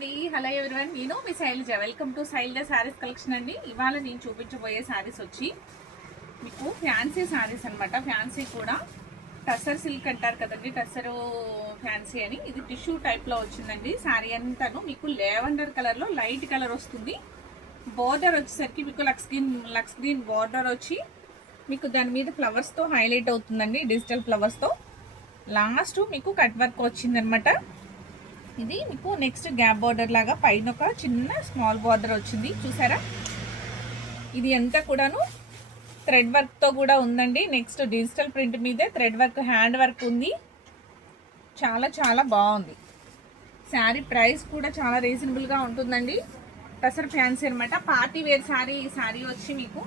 అండి, hello everyone, నేను మీ Shailaja. Welcome to Shailaja Sarees collection అండి. ఇవాళ నేను చూపించబోయే శారీస్ వచ్చి మీకు ఫ్యాన్సీ శారీస్ అనమాట. ఫ్యాన్సీ కూడా టస్సర్ సిల్క్ అంటారు కదండి, టస్సర్ ఫ్యాన్సీ అని. ఇది టిష్యూ టైప్లో వచ్చిందండి. శారీ అంతాను మీకు లేవెండర్ కలర్లో లైట్ కలర్ వస్తుంది. బోర్డర్ వచ్చేసరికి మీకు లక్స్ గ్రీన్ బోర్డర్ వచ్చి మీకు దాని మీద ఫ్లవర్స్తో హైలైట్ అవుతుందండి, డిజిటల్ ఫ్లవర్స్తో. లాస్ట్ మీకు కట్ వర్క్ వచ్చిందనమాట. ఇది మీకు నెక్స్ట్ గ్యాప్ బార్డర్ లాగా పైన ఒక చిన్న స్మాల్ బార్డర్ వచ్చింది, చూసారా. ఇది అంతా కూడాను థ్రెడ్ వర్క్తో కూడా ఉందండి. నెక్స్ట్ డిజిటల్ ప్రింట్ మీదే థ్రెడ్ వర్క్, హ్యాండ్ వర్క్ ఉంది. చాలా చాలా బాగుంది. శారీ ప్రైస్ కూడా చాలా రీజనబుల్గా ఉంటుందండి. టసర్ ఫ్యాన్సీ అనమాట. Party wear sari. ఈ శారీ వచ్చి మీకు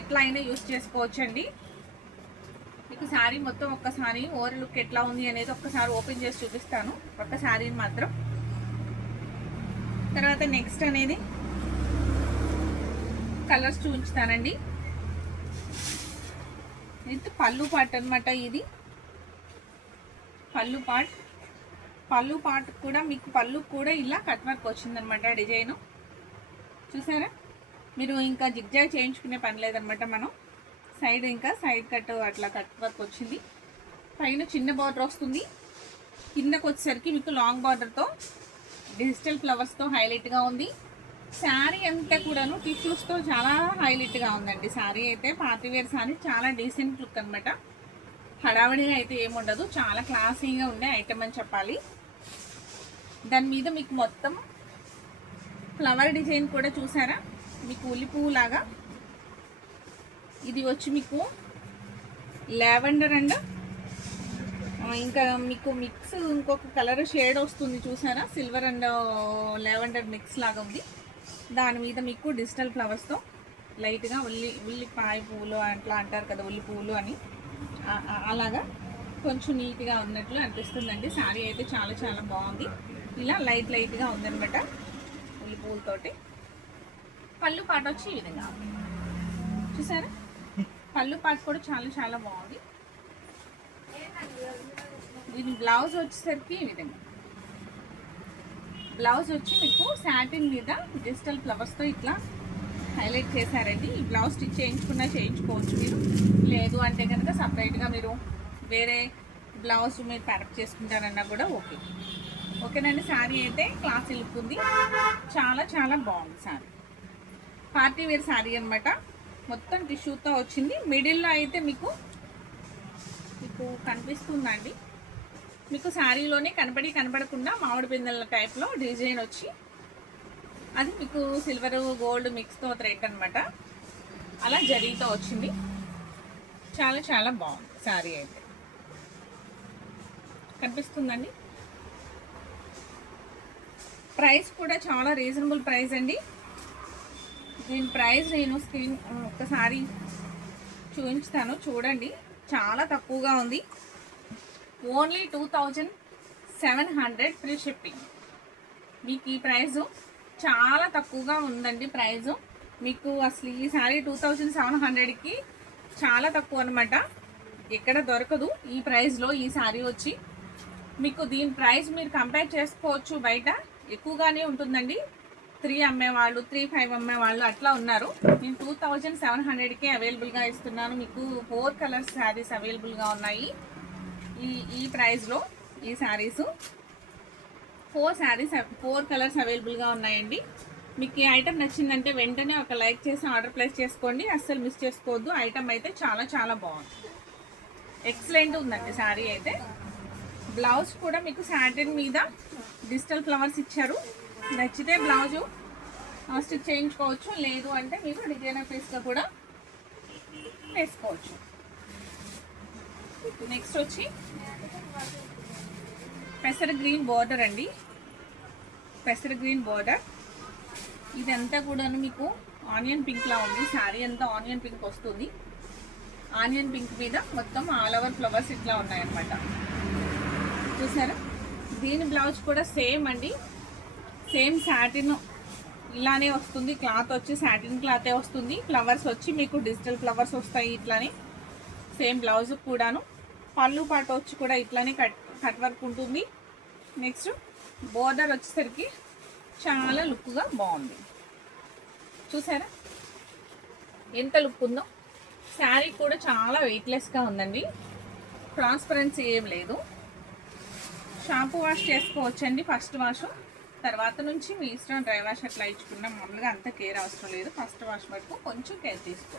ఎట్లా అయినా యూస్ చేసుకోవచ్చండి. మీకు శారీ మొత్తం ఒక్కసారి ఓవర్ లుక్ ఎట్లా ఉంది అనేది ఒక్కసారి ఓపెన్ చేసి చూపిస్తాను, ఒక్క శారీని మాత్రం. తర్వాత నెక్స్ట్ అనేది కలర్స్ చూపించుతానండి. ఇది పళ్ళు పార్ట్ అనమాట. ఇది పళ్ళు పార్ట్ కూడా మీకు పళ్ళు కూడా ఇలా కట్ వర్క్ వచ్చిందనమాట. డిజైన్ చూసారా. మీరు ఇంకా జిగ్జాగ్ చేయించుకునే పని లేదనమాట. మనం సైడ్ ఇంకా సైడ్ కట్ అట్లా కట్ వర్క్ వచ్చింది. పైన చిన్న బార్డర్ వస్తుంది. కిందకు వచ్చేసరికి మీకు లాంగ్ బార్డర్తో డిజిటల్ ఫ్లవర్స్తో హైలైట్గా ఉంది. శారీ అంతా కూడాను టిష్యూస్తో చాలా హైలైట్గా ఉందండి. శారీ అయితే పార్టీ వేర్ శారీ, చాలా డీసెంట్ లుక్ అనమాట. హడావడిగా అయితే ఏముండదు, చాలా క్లాసీగా ఉండే ఐటమ్ అని చెప్పాలి. దాని మీద మీకు మొత్తం ఫ్లవర్ డిజైన్ కూడా చూసారా, మీకు ఉల్లి పువ్వు లాగా. ఇది వచ్చి మీకు లావెండర్ అండ్ ఇంకా మీకు మిక్స్ ఇంకొక కలర్ షేడ్ వస్తుంది, చూసారా. సిల్వర్ అండ్ లావెండర్ మిక్స్ లాగా ఉంది. దాని మీద మీకు డిజిటల్ ఫ్లవర్స్తో లైట్గా ఉల్లిపాయ పువ్వులు అట్లా అంటారు కదా, ఉల్లి పువ్వులు అని, అలాగా కొంచెం నీట్గా ఉన్నట్లు అనిపిస్తుందండి. శారీ అయితే చాలా చాలా బాగుంది. ఇలా లైట్గా ఉందనమాట ఉల్లి పువ్వులతోటి. పళ్ళు పాట వచ్చి ఈ విధంగా చూసారా. పళ్ళు పాట కూడా చాలా చాలా బాగుంది. దీని బ్లౌజ్ వచ్చేసరికి ఈ విధంగా బ్లౌజ్ వచ్చి మీకు సాటిన్ మీద డిజిటల్ ఫ్లవర్స్తో ఇట్లా హైలైట్ చేశారండి. ఈ బ్లౌజ్ స్టిచ్ చేయించుకోవచ్చు మీరు. లేదు అంటే కనుక సపరేట్గా మీరు వేరే బ్లౌజ్ మీరు ప్యారప్ చేసుకుంటారన్నా కూడా ఓకేనండి. శారీ అయితే క్లాసీ లుక్ ఉంది, చాలా చాలా బాగుంది. శారీ పార్టీ వేర్ శారీ అనమాట. మొత్తం టిష్యూతో వచ్చింది. మిడిల్లో అయితే మీకు కనిపిస్తుందండి. మీకు శారీలోనే కనపడకుండా మామిడి పిందెల టైప్లో డిజైన్ వచ్చి, అది మీకు సిల్వర్ గోల్డ్ మిక్స్తో థ్రెడ్ అనమాట. అలా జరీతో వచ్చింది. చాలా చాలా బాగుంది శారీ అయితే. కనిపిస్తుందండి. ప్రైస్ కూడా చాలా రీజనబుల్ ప్రైస్ అండి. దీని ప్రైస్ నేను స్క్రీన్ ఒక్కసారి చూపించుతాను, చూడండి. చాలా తక్కువగా ఉంది. Only 2700 free shipping. మీకు ఈ ప్రైజు చాలా తక్కువగా ఉందండి. ప్రైజు మీకు అసలు ఈ సారీ 2700కి చాలా తక్కువ అనమాట. ఎక్కడ దొరకదు ఈ ప్రైస్లో ఈ సారీ వచ్చి. మీకు దీని ప్రైస్ మీరు కంపేర్ చేసుకోవచ్చు, బయట ఎక్కువగానే ఉంటుందండి. 3 అమ్మేవాళ్ళు, 3-5 అమ్మేవాళ్ళు అట్లా ఉన్నారు. నేను 2700కే అవైలబుల్గా ఇస్తున్నాను. మీకు 4 కలర్స్ శారీస్ అవైలబుల్గా ఉన్నాయి ఈ ప్రైస్లో. ఈ శారీస్ 4 కలర్స్ అవైలబుల్గా ఉన్నాయండి. మీకు ఈ ఐటమ్ నచ్చిందంటే వెంటనే ఒక లైక్ చేసి ఆర్డర్ ప్లేస్ చేసుకోండి, అస్సలు మిస్ చేసుకోవద్దు. ఐటమ్ అయితే చాలా చాలా బాగుంది, ఎక్సలెంట్ ఉందండి శారీ అయితే. బ్లౌజ్ కూడా మీకు సాటిన్ మీద డిజిటల్ ఫ్లవర్స్ ఇచ్చారు. నచ్చితే బ్లౌజు స్టిచ్ చేయించుకోవచ్చు, లేదు అంటే మీరు డిజైనర్ పీస్గా కూడా వేసుకోవచ్చు. నెక్స్ట్ వచ్చి పెసర గ్రీన్ బార్డర్ అండి. పెసర గ్రీన్ బార్డర్ ఇదంతా కూడాను మీకు ఆనియన్ పింక్లా ఉంది. శారీ అంతా ఆనియన్ పింక్ వస్తుంది. ఆనియన్ పింక్ మీద మొత్తం ఆల్ ఓవర్ ఫ్లవర్స్ ఇట్లా ఉన్నాయన్నమాట, చూసారా. దీని బ్లౌజ్ కూడా సేమ్ అండి, సేమ్ సాటిన్ ఇలానే వస్తుంది. క్లాత్ వచ్చి సాటిన్ క్లాతే వస్తుంది. ఫ్లవర్స్ వచ్చి మీకు డిజిటల్ ఫ్లవర్స్ వస్తాయి ఇట్లానే. సేమ్ బ్లౌజ్ కూడాను. పళ్ళు పాట వచ్చి కూడా ఇట్లానే కట్ వర్క్ ఉంటుంది. నెక్స్ట్ బోర్డర్ వచ్చేసరికి చాలా లుక్గా బాగుంది. చూసారా ఎంత లుక్ ఉందో. శారీ కూడా చాలా వెయిట్లెస్గా ఉందండి, ట్రాన్స్పరెన్సీ ఏం లేదు. షాంపూ వాష్ చేసుకోవచ్చండి ఫస్ట్ వాష్, తర్వాత నుంచి మీ ఇష్టం డ్రై వాష్ అట్లా ఇచ్చుకున్నాం. మామూలుగా అంత కేర్ అవసరం లేదు, ఫస్ట్ వాష్ వరకు కొంచెం కేర్ తీసుకో.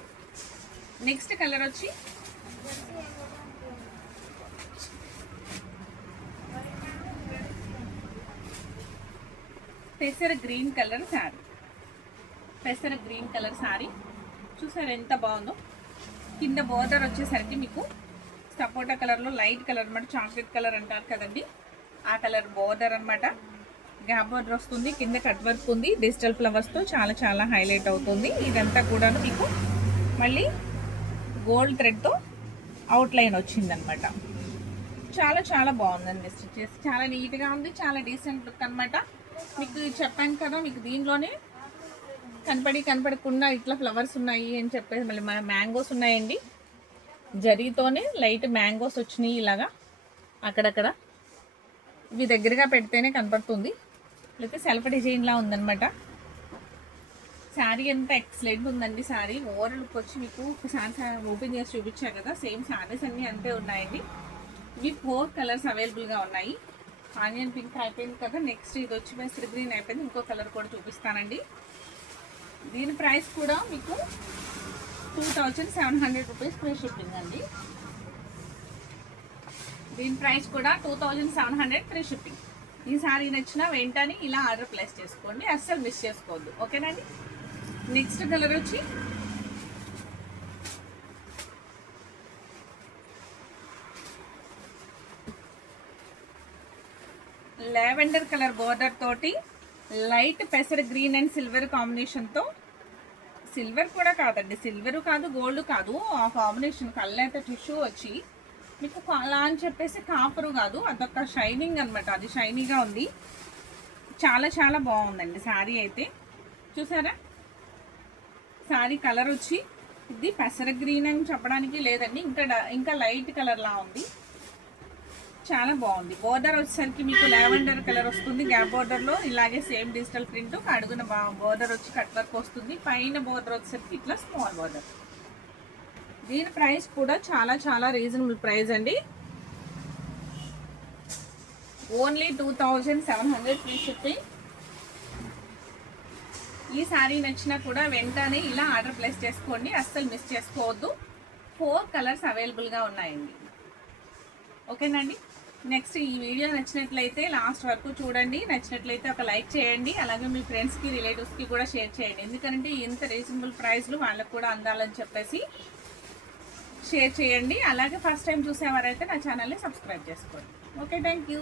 నెక్స్ట్ కలర్ వచ్చి పెసర గ్రీన్ కలర్ శారీ. పెసర గ్రీన్ కలర్ శారీ చూసారు ఎంత బాగుందో. కింద బోర్డర్ వచ్చేసరికి మీకు సపోటా కలర్లో లైట్ కలర్ అనమాట, చాక్లెట్ కలర్ అంటారు కదండి, ఆ కలర్ బోర్డర్ అనమాట. గ్యాప్ బోర్డర్ వస్తుంది, కింద కట్ వర్క్ ఉంది, డిజిటల్ ఫ్లవర్స్తో చాలా చాలా హైలైట్ అవుతుంది. ఇదంతా కూడా మీకు మళ్ళీ గోల్డ్ థ్రెడ్తో అవుట్లైన్ వచ్చిందనమాట. చాలా చాలా బాగుందండి, స్టిచ్ చేసి చాలా నీట్గా ఉంది, చాలా డీసెంట్ లుక్ అనమాట. మీకు చెప్పాను కదా, మీకు దీనిలోనే కనపడకుండా ఇట్లా ఫ్లవర్స్ ఉన్నాయి అని చెప్పేసి మళ్ళీ మ్యాంగోస్ ఉన్నాయండి, జరీతోనే లైట్ మ్యాంగోస్ వచ్చినాయి ఇలాగా అక్కడక్కడ. ఇవి దగ్గరగా పెడితేనే కనపడుతుంది, లేకపోతే సెల్ఫ్ డిజైన్లా ఉందనమాట. శారీ ఎంత ఎక్సలెంట్ ఉందండి. శారీ ఓవర్ లుక్ వచ్చి మీకు ఒకసారి ఓపెన్ చేసి చూపించాను కదా, సేమ్ శారీస్ అన్నీ అంతే ఉన్నాయండి. ఇవి 4 కలర్స్ అవైలబుల్గా ఉన్నాయి. ఆనియన్ పింక్ అయిపోయింది కదా, నెక్స్ట్ ఇది వచ్చి పెసర గ్రీన్ అయిపోయింది. ఇంకో కలర్ కూడా చూపిస్తానండి. దీని ప్రైస్ కూడా మీకు 2700 రూపీస్ ఫ్రీ షిప్పింగ్ అండి. దీని ప్రైస్ కూడా 2700 ఫ్రీ షిప్పింగ్. ఈ సారీ నచ్చిన వెంటనే ఇలా ఆర్డర్ ప్లేస్ చేసుకోండి, అస్సలు మిస్ చేసుకోవద్దు. ఓకేనండి. నెక్స్ట్ కలర్ వచ్చి లావెండర్ కలర్ బోర్డర్ తోటి లైట్ పెసర్ గ్రీన్ అండ్ సిల్వర్ కాంబినేషన్తో, సిల్వర్ కూడా కాదండి, సిల్వర్ కాదు గోల్డ్ కాదు, ఆ కాంబినేషన్ కళ్ళైతే టిష్యూ వచ్చి మీకు అలా అని చెప్పేసి కాపరు కాదు, అదొక షైనింగ్ అనమాట. అది షైనీగా ఉంది, చాలా చాలా బాగుందండి శారీ అయితే. చూసారా శారీ కలర్ వచ్చి ఇది పెసర గ్రీన్ అని చెప్పడానికి లేదండి, ఇంకా లైట్ కలర్లా ఉంది, చాలా బాగుంది. బోర్డర్ వచ్చేసరికి మీకు లావెండర్ కలర్ వస్తుంది, గ్యాప్ బోర్డర్లో ఇలాగే సేమ్ డిజిటల్ ప్రింట్, అడుగున బోర్డర్ వచ్చి కట్ వర్క్ వస్తుంది, పైన బోర్డర్ వచ్చేసరికి ఇట్లా స్మాల్ బోర్డర్. దీని ప్రైస్ కూడా చాలా చాలా రీజనబుల్ ప్రైస్ అండి, ఓన్లీ 2700 ఫ్రీ షిప్పింగ్. ఈ శారీ నచ్చినా కూడా వెంటనే ఇలా ఆర్డర్ ప్లేస్ చేసుకోండి, అస్సలు మిస్ చేసుకోవద్దు. 4 కలర్స్ అవైలబుల్గా ఉన్నాయండి. ఓకేనండి. నెక్స్ట్ ఈ వీడియో నచ్చినట్లయితే లాస్ట్ వరకు చూడండి, నచ్చినట్లయితే ఒక లైక్ చేయండి, అలాగే మీ ఫ్రెండ్స్కి రిలేటివ్స్కి కూడా షేర్ చేయండి. ఎందుకంటే ఇంత రీజనబుల్ ప్రైస్లు వాళ్ళకు కూడా అందాలని చెప్పేసి షేర్ చేయండి. అలాగే ఫస్ట్ టైం చూసేవారైతే నా ఛానల్ని సబ్స్క్రైబ్ చేసుకోండి. Okay, thank you.